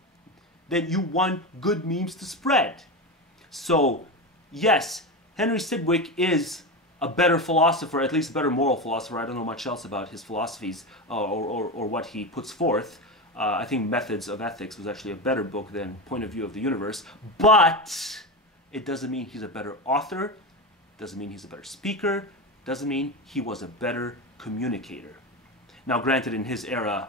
then you want good memes to spread. So, yes, Henry Sidgwick is a better philosopher, at least a better moral philosopher. I don't know much else about his philosophies or what he puts forth. I think Methods of Ethics was actually a better book than Point of View of the Universe. But it doesn't mean he's a better author. Doesn't mean he's a better speaker. Doesn't mean he was a better communicator. Now, granted, in his era,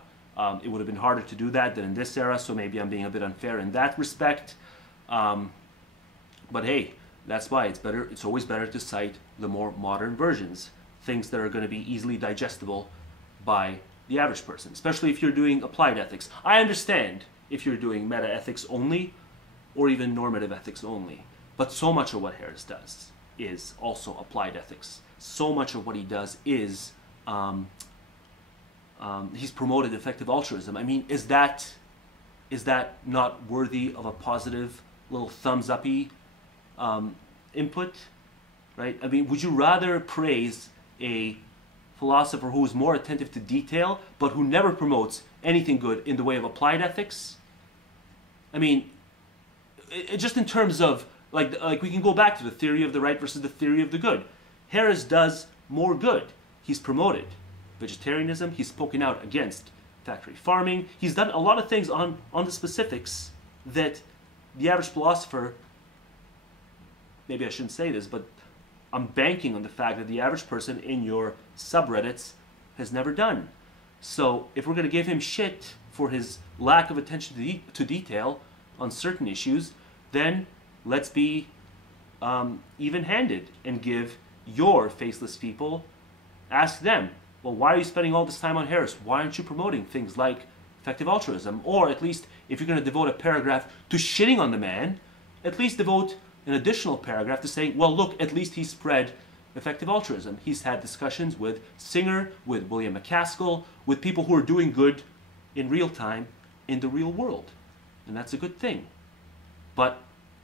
it would have been harder to do that than in this era, so maybe I'm being a bit unfair in that respect. But hey, that's why it's always better to cite the more modern versions, things that are going to be easily digestible by the average person, especially if you're doing applied ethics. I understand if you're doing meta ethics only or even normative ethics only, but so much of what Harris does is also applied ethics. So much of what he does is he's promoted effective altruism. I mean, is that not worthy of a positive little thumbs uppy input, right? I mean, would you rather praise a philosopher who is more attentive to detail but who never promotes anything good in the way of applied ethics? I mean, just in terms of like we can go back to the theory of the right versus the theory of the good. Harris does more good. He's promoted vegetarianism. He's spoken out against factory farming. He's done a lot of things on the specifics that the average philosopher maybe I shouldn't say this, but I'm banking on the fact that the average person in your subreddits has never done. So if we're going to give him shit for his lack of attention to detail on certain issues, then let's be even-handed and give your faceless people, ask them, well, why are you spending all this time on Harris? Why aren't you promoting things like effective altruism? Or at least, if you're going to devote a paragraph to shitting on the man, at least devote an additional paragraph to saying, well, look, at least he spread effective altruism. He's had discussions with Singer, with William McCaskill, with people who are doing good in real time in the real world. And that's a good thing. But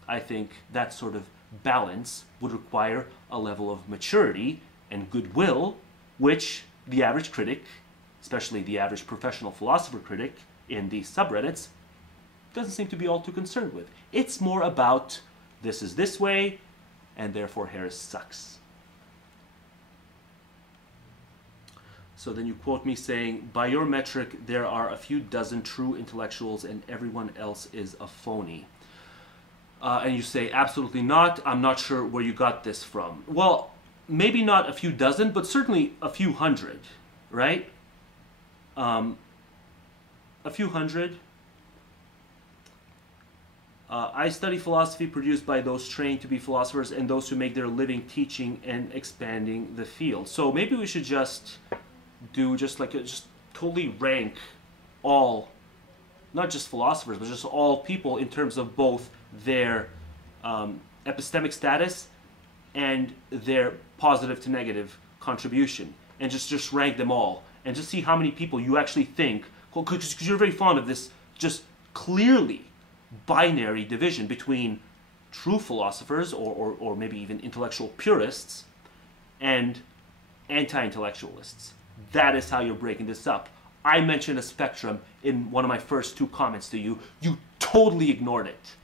I think that sort of balance would require a level of maturity and goodwill, which the average critic, especially the average professional philosopher critic in these subreddits, doesn't seem to be all too concerned with. It's more about this is this way, and therefore Harris sucks. So then you quote me saying, by your metric, there are a few dozen true intellectuals and everyone else is a phony. And you say, absolutely not. I'm not sure where you got this from. Well, maybe not a few dozen, but certainly a few hundred, right? A few hundred. I study philosophy produced by those trained to be philosophers and those who make their living teaching and expanding the field. So maybe we should just do just totally rank all, not just philosophers, but just all people in terms of both their epistemic status and their positive to negative contribution, and just rank them all and just see how many people you actually think, because you're very fond of this just clearly binary division between true philosophers or maybe even intellectual purists and anti-intellectualists. That is how you're breaking this up. I mentioned a spectrum in one of my first two comments to you. You totally ignored it.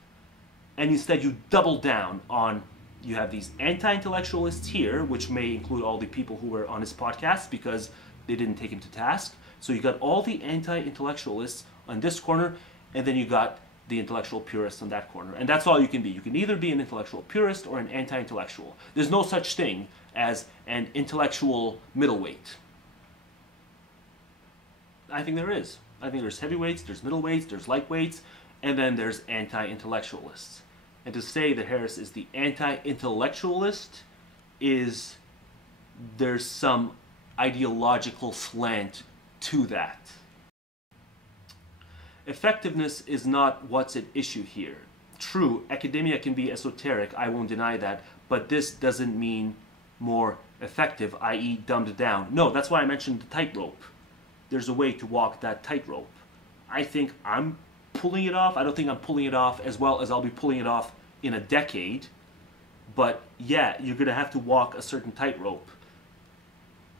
And instead you doubled down on, you have these anti-intellectualists here, which may include all the people who were on his podcast because they didn't take him to task. So you got all the anti-intellectualists on this corner, and then you got the intellectual purists on that corner. And that's all you can be. You can either be an intellectual purist or an anti-intellectual. There's no such thing as an intellectual middleweight. I think there is. I think there's heavyweights, there's middleweights, there's lightweights, and then there's anti-intellectualists. And to say that Harris is the anti-intellectualist is, there's some ideological slant to that. Effectiveness is not what's at issue here. True, academia can be esoteric, I won't deny that, but this doesn't mean more effective, i.e. dumbed down. No, that's why I mentioned the tightrope. There's a way to walk that tightrope. I think I'm pulling it off. I don't think I'm pulling it off as well as I'll be pulling it off in a decade. But yeah, you're going to have to walk a certain tightrope.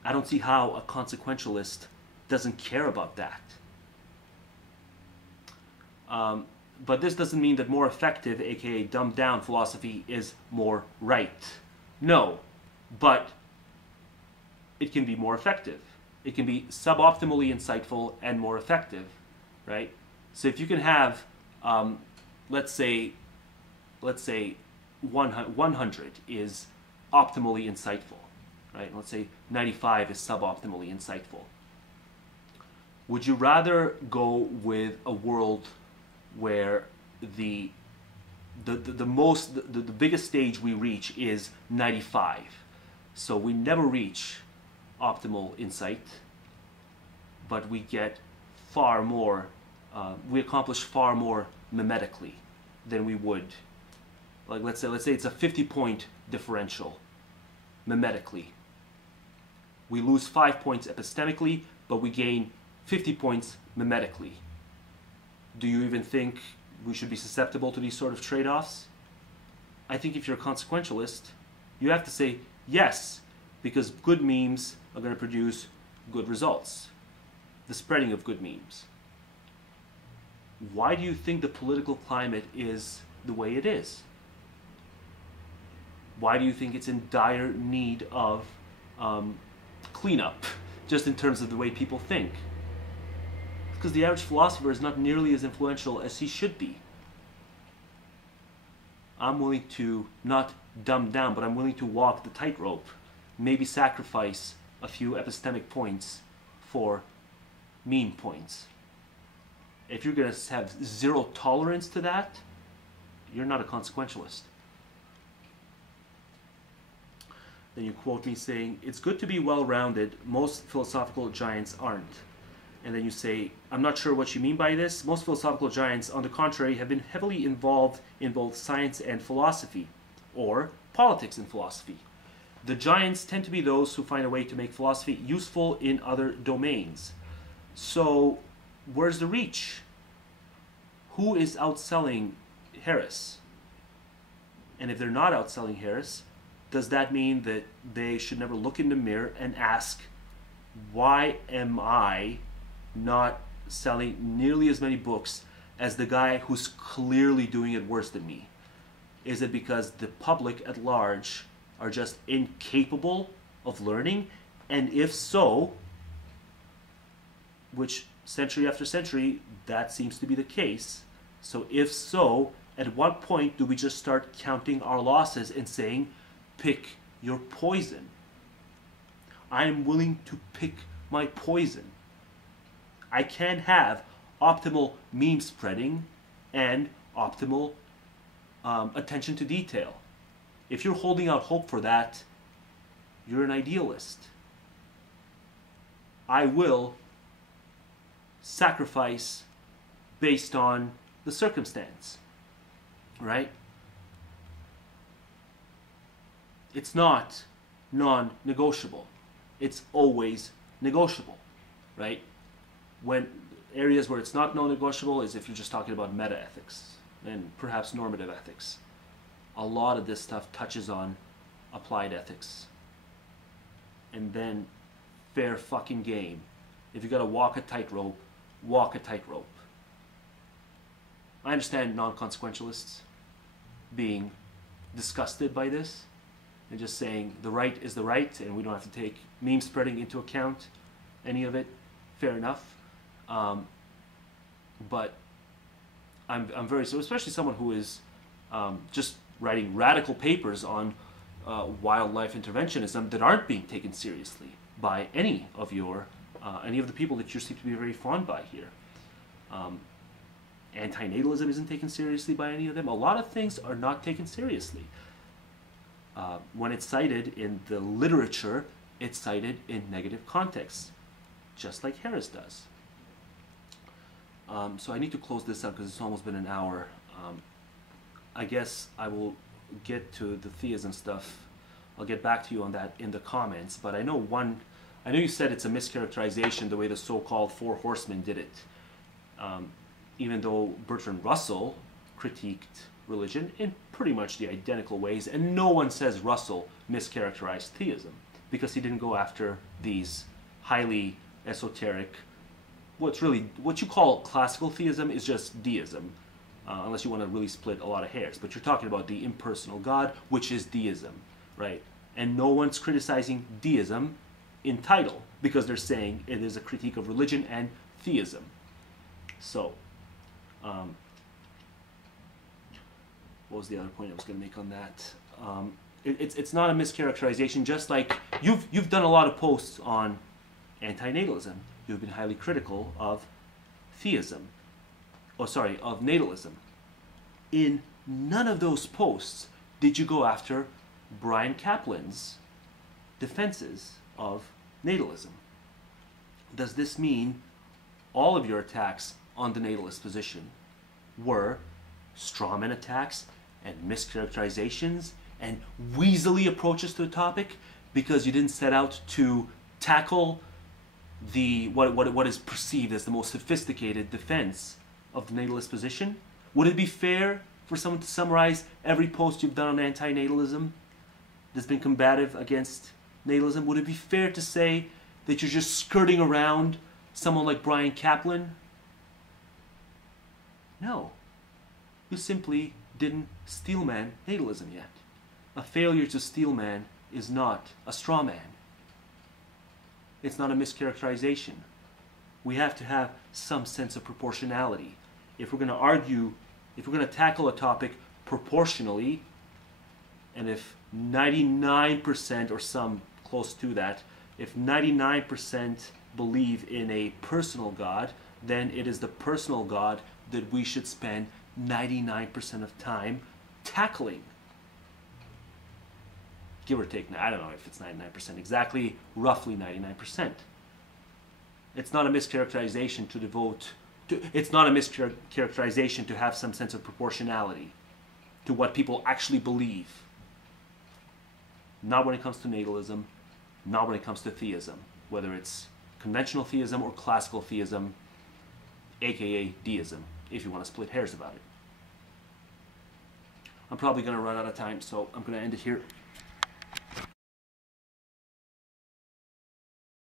I don't see how a consequentialist doesn't care about that. But this doesn't mean that more effective, aka dumbed down philosophy is more right. No, but it can be more effective. It can be suboptimally insightful and more effective, right? So if you can have, let's say 100 is optimally insightful, right? Let's say 95 is suboptimally insightful. Would you rather go with a world where the biggest stage we reach is 95? So we never reach optimal insight, but we get far more, we accomplish far more mimetically than we would. Like let's say it's a 50-point differential mimetically. We lose 5 points epistemically, but we gain 50 points mimetically. Do you even think we should be susceptible to these sort of trade-offs? I think if you're a consequentialist, you have to say yes, because good memes are going to produce good results. The spreading of good memes. Why do you think the political climate is the way it is? Why do you think it's in dire need of cleanup, just in terms of the way people think? Because the average philosopher is not nearly as influential as he should be. I'm willing to not dumbed down, but I'm willing to walk the tightrope, maybe sacrifice a few epistemic points for mean points. If you're going to have zero tolerance to that, you're not a consequentialist. Then you quote me saying, it's good to be well-rounded, most philosophical giants aren't. And then you say, I'm not sure what you mean by this. Most philosophical giants, on the contrary, have been heavily involved in both science and philosophy, or politics and philosophy. The giants tend to be those who find a way to make philosophy useful in other domains. So, where's the reach? Who is outselling Harris? And if they're not outselling Harris, does that mean that they should never look in the mirror and ask, why am I not selling nearly as many books as the guy who's clearly doing it worse than me? Is it because the public at large are just incapable of learning? And if so, which century after century, that seems to be the case. So if so, at what point do we just start counting our losses and saying, pick your poison? I am willing to pick my poison. I can't have optimal meme spreading and optimal attention to detail. If you're holding out hope for that, you're an idealist. I will sacrifice based on the circumstance, right? It's not non-negotiable. It's always negotiable, right? When areas where it's not non-negotiable is if you're just talking about meta-ethics and perhaps normative ethics. A lot of this stuff touches on applied ethics. And then fair fucking game. If you gotta walk a tightrope, walk a tightrope. I understand non-consequentialists being disgusted by this and just saying the right is the right and we don't have to take meme spreading into account, any of it. Fair enough. But I'm very, so especially someone who is just writing radical papers on wildlife interventionism that aren't being taken seriously by any of the people that you seem to be very fond by here. Antinatalism isn't taken seriously by any of them. A lot of things are not taken seriously. When it's cited in the literature, it's cited in negative contexts, just like Harris does. So I need to close this up because it's almost been an hour. I guess I will get to the theism stuff. I'll get back to you on that in the comments. But I know you said it's a mischaracterization the way the so-called Four Horsemen did it. Even though Bertrand Russell critiqued religion in pretty much the identical ways, and no one says Russell mischaracterized theism because he didn't go after these highly esoteric, what you call classical theism is just deism, unless you want to really split a lot of hairs. But you're talking about the impersonal God, which is deism, right? And no one's criticizing deism in title because they're saying it is a critique of religion and theism. So, what was the other point I was going to make on that? It's not a mischaracterization. Just like you've done a lot of posts on antinatalism. You've been highly critical of theism. Of natalism. In none of those posts did you go after Brian Kaplan's defenses of natalism. Does this mean all of your attacks on the natalist position were strawman attacks and mischaracterizations and weaselly approaches to the topic because you didn't set out to tackle what is perceived as the most sophisticated defense of the natalist position? Would it be fair for someone to summarize every post you've done on antinatalism that's been combative against natalism? Would it be fair to say that you're just skirting around someone like Brian Kaplan? No. You simply didn't steelman natalism yet. A failure to steelman is not a straw man. It's not a mischaracterization. We have to have some sense of proportionality. If we're going to argue, if we're going to tackle a topic proportionally, And if 99% or some close to that, if 99% believe in a personal God, then it is the personal God that we should spend 99% of time tackling. Give or take, I don't know if it's 99% exactly, roughly 99%. It's not a mischaracterization to devote, it's not a mischaracterization to have some sense of proportionality to what people actually believe. Not when it comes to natalism, not when it comes to theism, whether it's conventional theism or classical theism, aka deism, if you want to split hairs about it. I'm probably going to run out of time, so I'm going to end it here.